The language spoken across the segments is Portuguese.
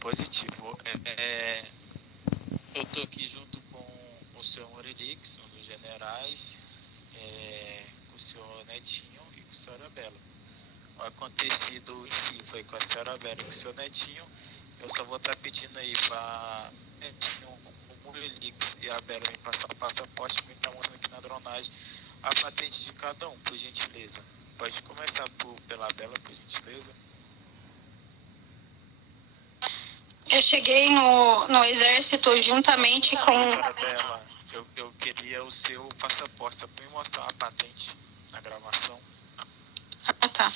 Positivo. Eu tô aqui junto com o senhor Morilix, um dos generais, com o senhor Netinho e com a senhora Bela. O acontecido em si foi com a senhora Bela e com o senhor Netinho. Eu só vou estar pedindo aí para o Morilix e a Bela me passar o passaporte, que está mostrando aqui na dronagem a patente de cada um, por gentileza. Pode começar pela Bela, por gentileza. Eu cheguei no exército juntamente com... Senhora Bela, eu queria o seu passaporte, só para me mostrar a patente na gravação. Ah, tá.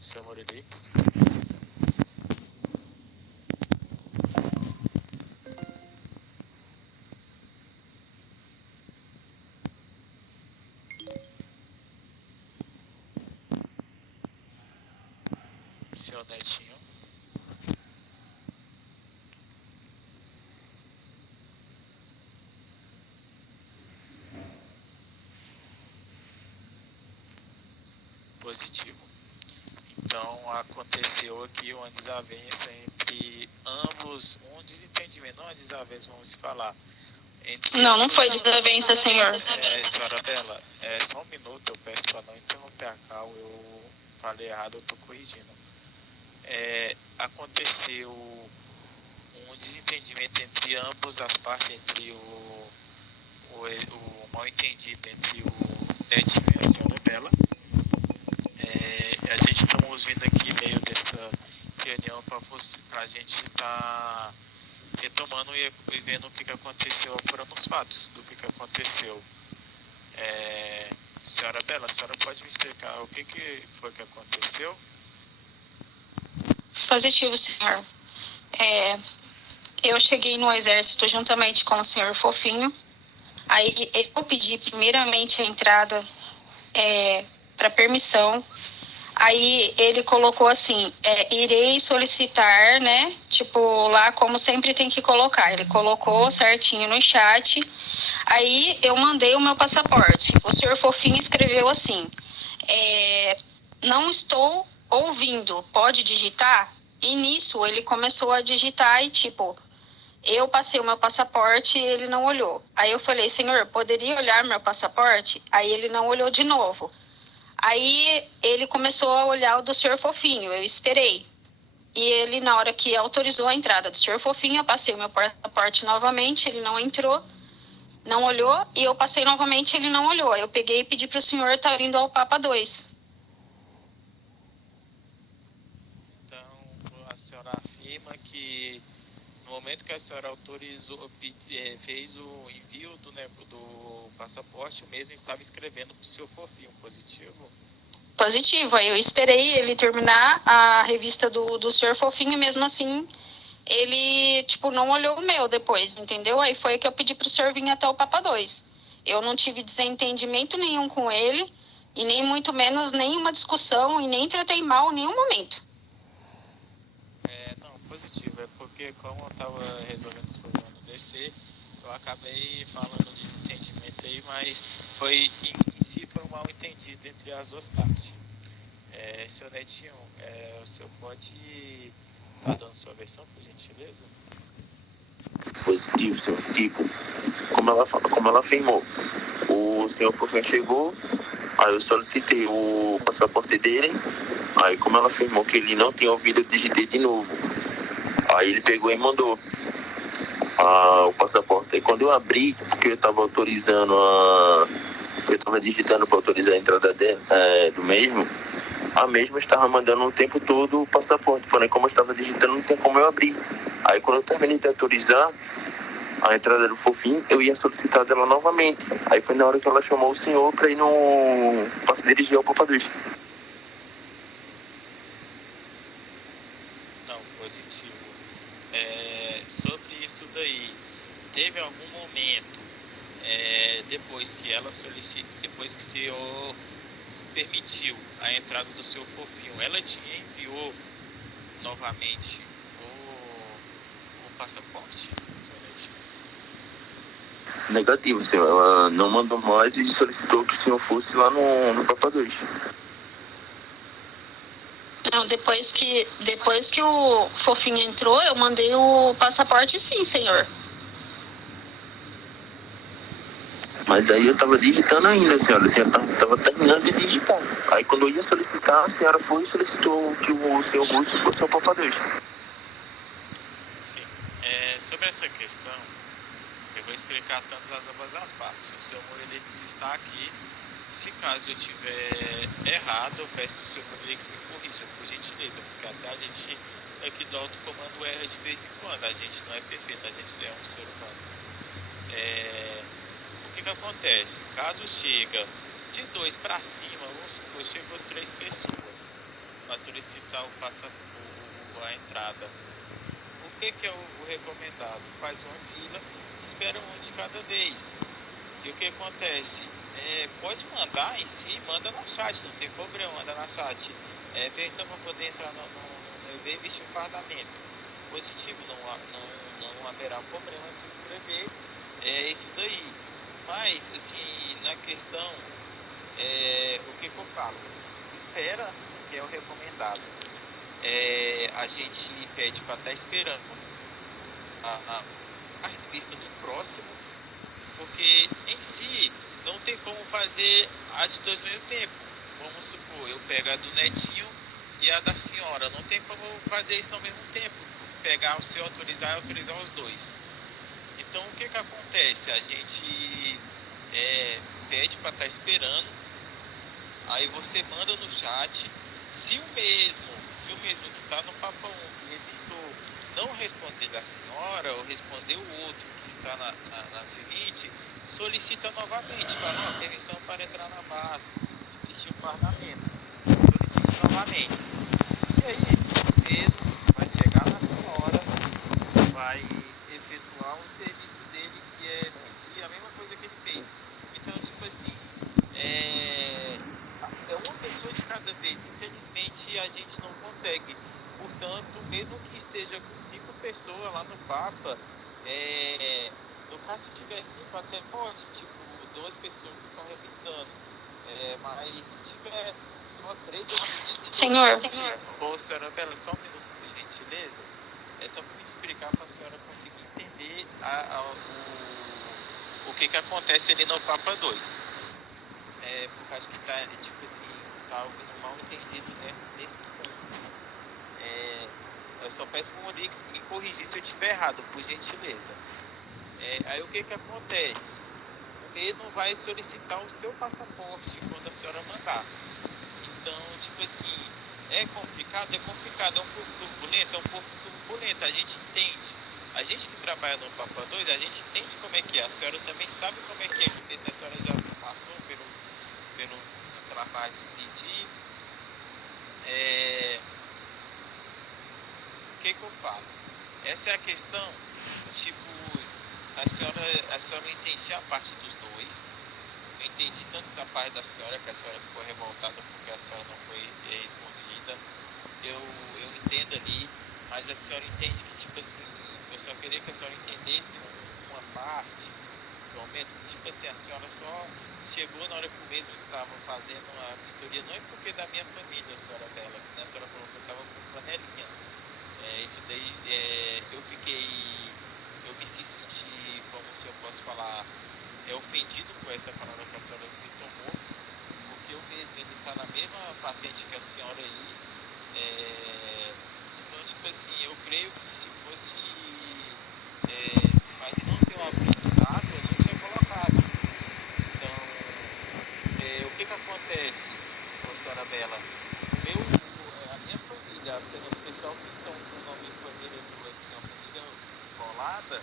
Seu Morilix. Seu Netinho. Positivo. Então aconteceu aqui uma desavença entre ambos, um desentendimento, não uma desavença, vamos falar. Não foi desavença, senhor. Senhora Bela, só um minuto, eu peço para não interromper a Cal, eu falei errado, eu estou corrigindo. Aconteceu um desentendimento entre ambas as partes, entre o mal entendido entre o Netinho e a senhora Bela. A gente estamos vindo aqui meio dessa reunião para a gente estar retomando e vendo o que aconteceu, apurando os fatos do que aconteceu. Senhora Bela, a senhora pode me explicar o que foi que aconteceu? Positivo, senhor. Eu cheguei no exército juntamente com o senhor Fofinho. Aí eu pedi primeiramente a entrada para permissão. Aí ele colocou assim, irei solicitar, né? Tipo, lá como sempre tem que colocar. Ele colocou certinho no chat. Aí eu mandei o meu passaporte. O senhor Fofinho escreveu assim, não estou ouvindo, pode digitar? E nisso ele começou a digitar e tipo, eu passei o meu passaporte e ele não olhou. Aí eu falei, senhor, poderia olhar meu passaporte? Aí ele não olhou de novo. Aí ele começou a olhar o do senhor Fofinho, eu esperei. E ele, na hora que autorizou a entrada do senhor Fofinho, eu passei o meu passaporte novamente, ele não entrou, não olhou, e eu passei novamente, ele não olhou. Eu peguei e pedi para o senhor estar vindo ao Papa 2. Então, a senhora afirma que no momento que a senhora autorizou, fez o envio do passaporte, o mesmo estava escrevendo para o seu Fofinho, positivo? Positivo. Aí eu esperei ele terminar a revista do senhor Fofinho e mesmo assim ele, tipo, não olhou o meu depois, entendeu? Aí foi que eu pedi pro senhor vir até o Papa 2. Eu não tive desentendimento nenhum com ele e nem muito menos nenhuma discussão e nem tratei mal em nenhum momento. Não, positivo. É porque como eu estava resolvendo os problemas no DC, eu acabei falando desentendimento aí, mas em si foi um mal entendido entre as duas partes. Seu Netinho, o senhor pode estar dando sua versão, por gentileza? Positivo, senhor. Tipo, como ela afirmou, o senhor Fofinho chegou, aí eu solicitei o passaporte dele, aí como ela afirmou que ele não tinha ouvido, eu digitei de novo. Aí ele pegou e mandou o passaporte. Aí quando eu abri, porque eu estava autorizando eu estava digitando para autorizar a entrada do mesmo, a mesma estava mandando o tempo todo o passaporte, porém como eu estava digitando não tem como eu abrir. Aí quando eu terminei de autorizar a entrada do Fofinho, eu ia solicitar dela novamente. Aí foi na hora que ela chamou o senhor para ir para se dirigir ao Papa 2. Não, positivo. Sobre isso daí, teve algum momento depois que ela solicita, depois que o senhor permitiu a entrada do seu Fofinho, ela te enviou novamente o passaporte, senhor Netinho? Negativo, senhor. Ela não mandou mais e solicitou que o senhor fosse lá no Papa 2. Não, depois que o Fofinho entrou, eu mandei o passaporte sim, senhor. Mas aí eu tava digitando ainda, senhora. Eu tava terminando de digitar. Aí quando eu ia solicitar, a senhora foi e solicitou que o senhor Lúcio fosse ao Papa 2. Sim. Sobre essa questão, eu vou explicar tanto ambas as partes. O seu Morelix está aqui. Se caso eu tiver errado, eu peço que o seu Morelix me corrija, por gentileza, porque até a gente aqui do alto comando erra de vez em quando. A gente não é perfeito, a gente é um ser humano. O que acontece? Caso chega de 2 para cima, vamos supor, chegou 3 pessoas para solicitar a entrada. O que é o recomendado? Faz uma fila, espera um de cada vez. E o que acontece? Pode mandar em si, manda na chat, não tem problema, manda na chat. Pensando para poder entrar no EV e vestir o fardamento. Positivo, não haverá problema se inscrever. É isso daí. Mas, assim, na questão, o que eu falo? Espera, que é o recomendado. A gente pede para estar esperando a revista do próximo, porque em si não tem como fazer a de 2 ao mesmo tempo. Vamos supor, eu pego a do Netinho e a da senhora. Não tem como fazer isso ao mesmo tempo. Pegar o seu autorizar e autorizar os dois. Então o que acontece? A gente pede para estar esperando, aí você manda no chat. Se o mesmo que está no Papa 1, que revistou, não responder da senhora ou responder o outro que está na seguinte, solicita novamente, fala, permissão para entrar na base, existe o parlamento, solicite novamente. E aí, Pedro vai chegar na senhora, vai efetuar o serviço dele, que é pedir a mesma coisa que ele fez. Então, tipo assim, é uma pessoa de cada vez. Infelizmente, a gente não consegue. Portanto, mesmo que esteja com 5 pessoas lá no Papa, no caso, se tiver 5, até pode, tipo, 2 pessoas que estão revidando. Mas se tiver só 3, eu acredito. Senhor. Ô, senhora Bela, só um minuto, por gentileza. É só para me explicar para a senhora conseguir entender o que acontece ali no Papa 2. Porque acho que tá, tipo assim, tá ouvindo mal entendido nesse ponto. Eu só peço pro Morix me corrigir se eu estiver errado, por gentileza. Aí o que acontece? O mesmo vai solicitar o seu passaporte quando a senhora mandar. Então, tipo assim, é complicado, é um pouco turbulento, a gente entende. A gente que trabalha no Papa 2, a gente entende como é que é. A senhora também sabe como é que é. Não sei se a senhora já passou pela parte de pedir. O que eu falo? Essa é a questão, tipo, a senhora entendia a parte dos dois. Eu entendi tanto a parte da senhora, que a senhora ficou revoltada porque a senhora não foi respondida. Eu entendo ali, mas a senhora entende que, tipo assim, eu só queria que a senhora entendesse uma parte do momento que, tipo assim, a senhora só chegou na hora que o mesmo estava fazendo a vistoria. Não é porque da minha família, a senhora Bela, que a senhora falou que eu estava com panelinha. Isso daí, eu me senti, como se eu posso falar, ofendido com essa palavra que a senhora se tomou, porque eu mesmo, ele está na mesma patente que a senhora aí. Então, tipo assim, eu creio que se fosse mas não ter um aprendizado, eu não tinha colocado. Então, o que acontece, senhora Bela? A minha família, apenas o pessoal que estão com o nome de família do assim, a família colada,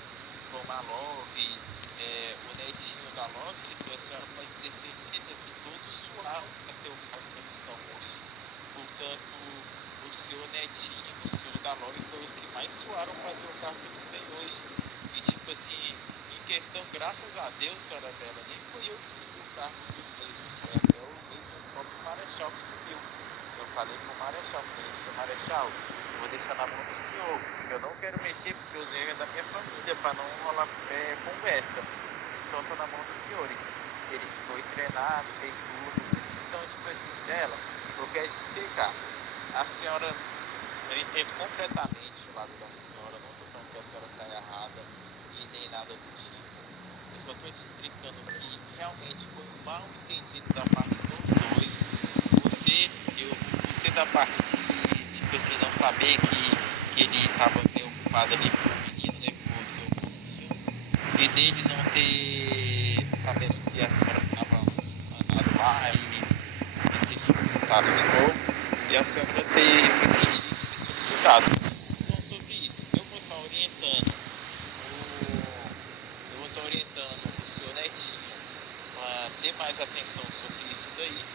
como a Love, o netinho da Love, a senhora pode ter certeza que todos suaram para ter o cargo que eles estão hoje. Portanto, o seu netinho, o seu da Love foi os que mais suaram para ter o cargo que eles têm hoje. E tipo assim, em questão, graças a Deus, senhora Bela, nem foi eu que subi o cargo dos mesmos, foi até o mesmo próprio Marechal que subiu. Eu falei pro Marechal, seu Marechal, eu vou deixar na mão do senhor, eu não quero mexer porque os erros é da minha família, para não rolar conversa. então tá na mão dos senhores. Eles foi treinado, fez tudo. Então, tipo assim, dela, eu quero te explicar. A senhora, eu entendo completamente o lado da senhora, não tô falando que a senhora tá errada e nem nada do tipo. Eu só tô te explicando que realmente foi um mal entendido da parte dos dois. Você da parte de, tipo assim, não saber que ele tava preocupado ali com o menino, né, com o seu filho, e dele não ter, sabendo que a senhora tava andando lá e ter solicitado de novo, e a senhora ter me solicitado. Então, sobre isso, eu vou estar orientando o senhor Netinho a ter mais atenção sobre isso daí,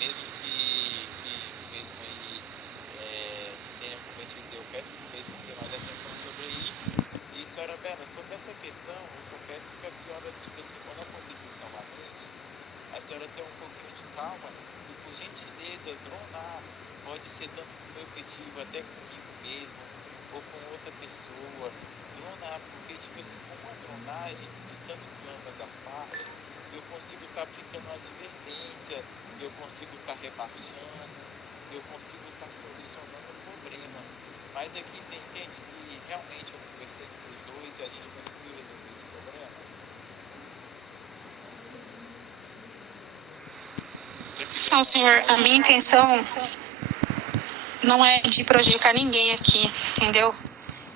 mesmo que mesmo aí tenha cometido, eu peço mesmo ter mais atenção sobre aí. E senhora Bela, sobre essa questão, eu só peço que a senhora, tipo assim, quando acontecer isso novamente, a senhora tenha um pouquinho de calma e, por gentileza, dronar pode ser tanto com o meu pedido, até comigo mesmo, ou com outra pessoa. Dronar, porque, tipo assim, com uma dronagem, estando em ambas as partes, eu consigo estar aplicando uma advertência, eu consigo estar rebaixando, eu consigo estar solucionando o problema. Mas aqui você entende que realmente eu conversei entre os dois e a gente conseguiu resolver esse problema? Não, senhor, a minha intenção não é de prejudicar ninguém aqui, entendeu?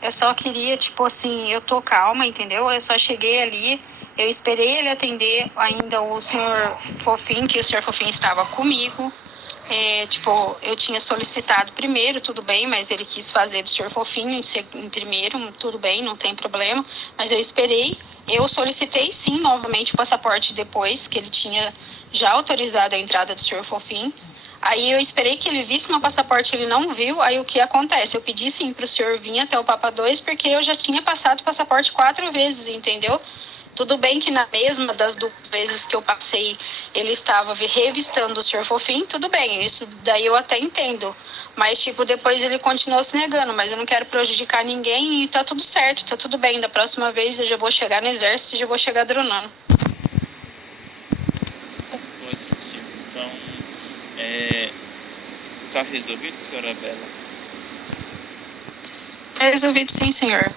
Eu só queria, tipo assim, eu tô calma, entendeu? Eu só cheguei ali, eu esperei ele atender ainda o senhor Fofinho, que o senhor Fofinho estava comigo. Tipo, eu tinha solicitado primeiro, tudo bem, mas ele quis fazer do senhor Fofinho em primeiro, tudo bem, não tem problema. Mas eu esperei, eu solicitei sim novamente o passaporte depois, que ele tinha já autorizado a entrada do senhor Fofinho. Aí eu esperei que ele visse meu passaporte, ele não viu. Aí o que acontece? Eu pedi sim para o senhor vir até o Papa 2, porque eu já tinha passado o passaporte 4 vezes, entendeu? Tudo bem que na mesma das 2 vezes que eu passei, ele estava revistando o senhor Fofinho, tudo bem, isso daí eu até entendo. Mas, tipo, depois ele continuou se negando, mas eu não quero prejudicar ninguém e tá tudo certo, tá tudo bem. Da próxima vez eu já vou chegar no exército e já vou chegar dronando. Positivo. Então, tá resolvido, senhora Bela? É resolvido sim, senhor.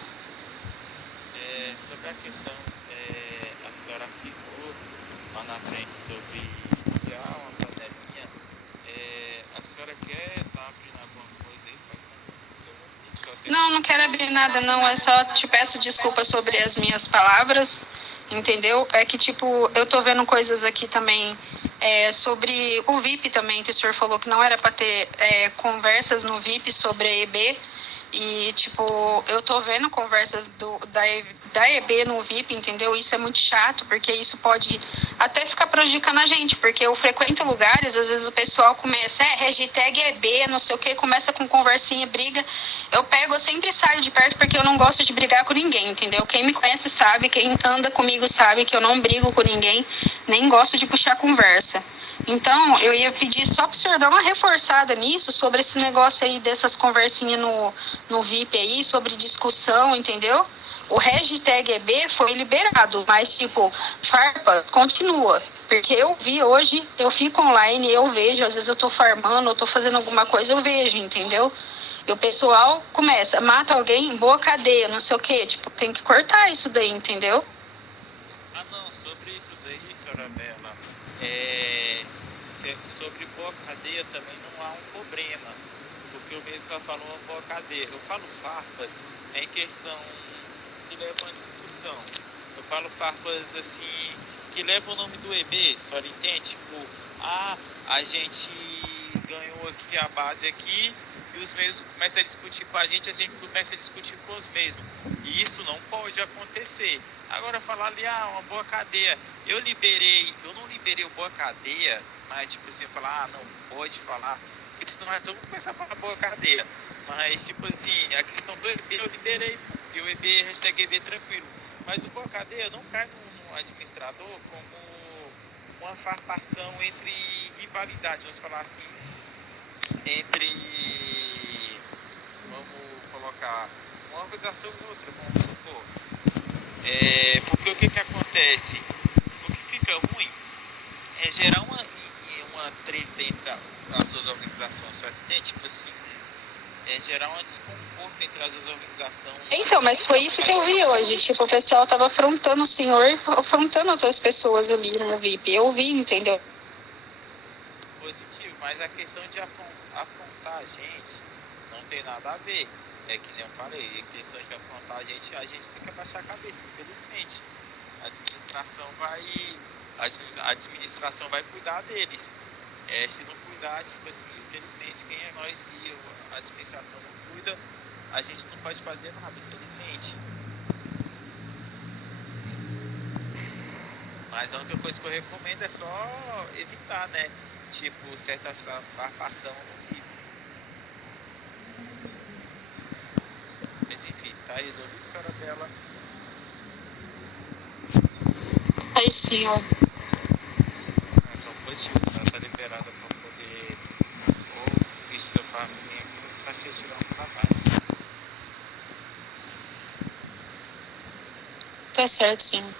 Sobre a questão, a senhora afirmou lá na frente sobre que há uma panelinha. A senhora quer estar abrindo alguma coisa aí? Faz tempo que o senhor não só tem... Não quero abrir nada, não. É só te peço desculpa sobre as minhas palavras, entendeu? É que, tipo, eu tô vendo coisas aqui também sobre o VIP também, que o senhor falou que não era para ter conversas no VIP sobre a EB. E, tipo, eu tô vendo conversas da EB no VIP, entendeu? Isso é muito chato, porque isso pode até ficar prejudicando a gente, porque eu frequento lugares, às vezes o pessoal começa, hashtag EB, não sei o que, começa com conversinha, briga. Eu sempre saio de perto porque eu não gosto de brigar com ninguém, entendeu? Quem me conhece sabe, quem anda comigo sabe que eu não brigo com ninguém, nem gosto de puxar conversa. Então, eu ia pedir só para o senhor dar uma reforçada nisso, sobre esse negócio aí dessas conversinhas no VIP aí, sobre discussão, entendeu? O hashtag EB foi liberado, mas, tipo, farpa continua. Porque eu vi hoje, eu fico online, eu vejo, às vezes eu tô farmando, eu tô fazendo alguma coisa, eu vejo, entendeu? E o pessoal começa, mata alguém, boa cadeia, não sei o quê. Tipo, tem que cortar isso daí, entendeu? Não, sobre isso daí, senhora Bela, sobre boa cadeia também não há um problema, porque eu mesmo só falo uma boa cadeia. Eu falo farpas em questão que leva uma discussão. Eu falo farpas assim, que leva o nome do EB, só entende? Tipo, a gente ganhou aqui a base aqui, e os mesmos começam a discutir com a gente começa a discutir com os mesmos. E isso não pode acontecer. Agora, falar ali, uma boa cadeia. Eu não liberei o boa cadeia, mas tipo assim, falar, não pode falar, porque senão todo mundo começar a falar boa cadeia. Mas, tipo assim, a questão do EB eu liberei, porque o EB, hashtag EB tranquilo. Mas o boa cadeia não cai no administrador como uma farpação entre rivalidade, vamos falar assim, vamos colocar uma organização e outra, vamos supor. Porque o que que acontece? O que fica ruim é gerar uma treta entre as duas organizações, sabe? Tipo assim, gerar um desconforto entre as duas organizações. Então, mas foi isso que eu vi hoje. Tipo, o pessoal tava afrontando o senhor, afrontando outras pessoas ali no VIP. Eu vi, entendeu? Positivo, mas a questão de afrontar a gente não tem nada a ver. É que nem eu falei, a questão de afrontar a gente tem que abaixar a cabeça, infelizmente. A administração vai cuidar deles. Se não cuidar, tipo assim, infelizmente, quem é nós se a administração não cuida, a gente não pode fazer nada, infelizmente. Mas a única coisa que eu recomendo é só evitar, né? Tipo, certa farpação no VIP. Mas enfim, tá resolvido, senhora Bela? Aí sim, ó. Então, positivo, a senhora tá liberada pra poder ou vestir seu farmamento pra se retirar um trabalho. Tá certo, sim.